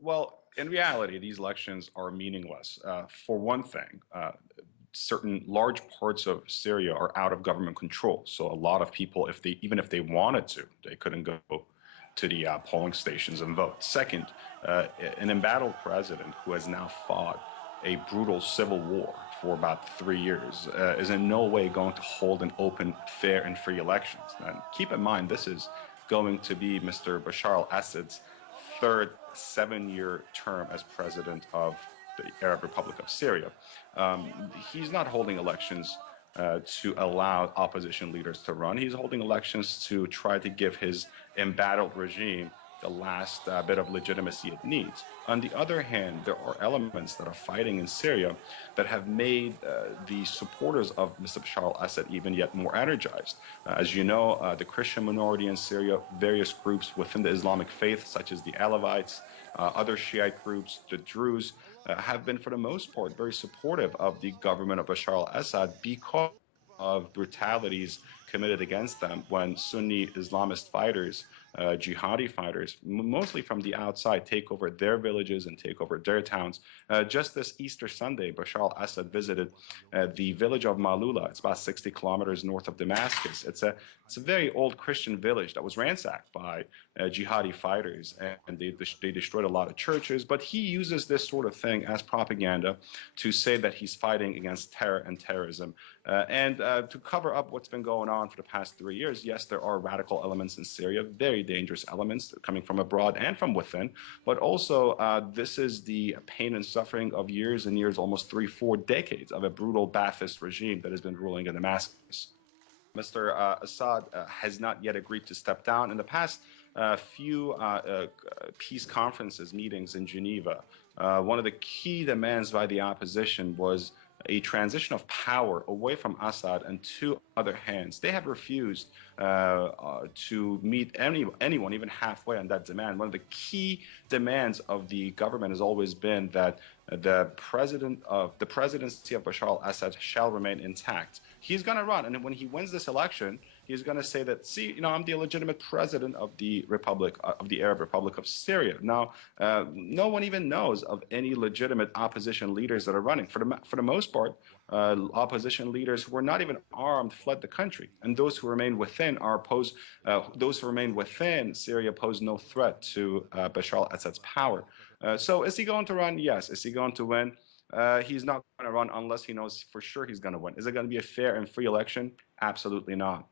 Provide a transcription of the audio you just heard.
Well, in reality, these elections are meaningless. For one thing, certain large parts of Syria are out of government control. So a lot of people, if they even if they wanted to, they couldn't go to the polling stations and vote. Second, an embattled president who has now fought a brutal civil war for about 3 years is in no way going to hold an open, fair, and free elections. And keep in mind, this is going to be Mr. Bashar al-Assad's third 7-year term as president of the Arab Republic of Syria. He's not holding elections to allow opposition leaders to run. He's holding elections to try to give his embattled regime the last bit of legitimacy it needs. On the other hand, there are elements that are fighting in Syria that have made the supporters of Mr. Bashar al-Assad even yet more energized. As you know, the Christian minority in Syria, various groups within the Islamic faith, such as the Alawites, other Shiite groups, the Druze, have been, for the most part, very supportive of the government of Bashar al-Assad because of brutalities committed against them when Sunni Islamist fighters, jihadi fighters, mostly from the outside, take over their villages and take over their towns. Just this Easter Sunday, Bashar al-Assad visited the village of Malula. It's about 60 kilometers north of Damascus. It's a very old Christian village that was ransacked by jihadi fighters, and they destroyed a lot of churches. But he uses this sort of thing as propaganda to say that he's fighting against terror and terrorism. And to cover up what's been going on for the past 3 years, yes, there are radical elements in Syria, very dangerous elements coming from abroad and from within, but also this is the pain and suffering of years and years, almost 3-4 decades of a brutal Ba'athist regime that has been ruling in Damascus. Mr. Assad has not yet agreed to step down. In the past few peace conferences, meetings in Geneva, one of the key demands by the opposition was a transition of power away from Assad and to other hands. They have refused to meet anyone, even halfway, on that demand. One of the key demands of the government has always been that the presidency of Bashar al-Assad shall remain intact. He's going to run, and when he wins this election, he's going to say that, see, I'm the legitimate president of the Arab Republic of Syria. Now, no one even knows of any legitimate opposition leaders that are running. For the most part, opposition leaders who were not even armed fled the country, and those who remain within Syria pose no threat to Bashar al-Assad's power. So, is he going to run? Yes. Is he going to win? He's not going to run unless he knows for sure he's going to win. Is it going to be a fair and free election? Absolutely not.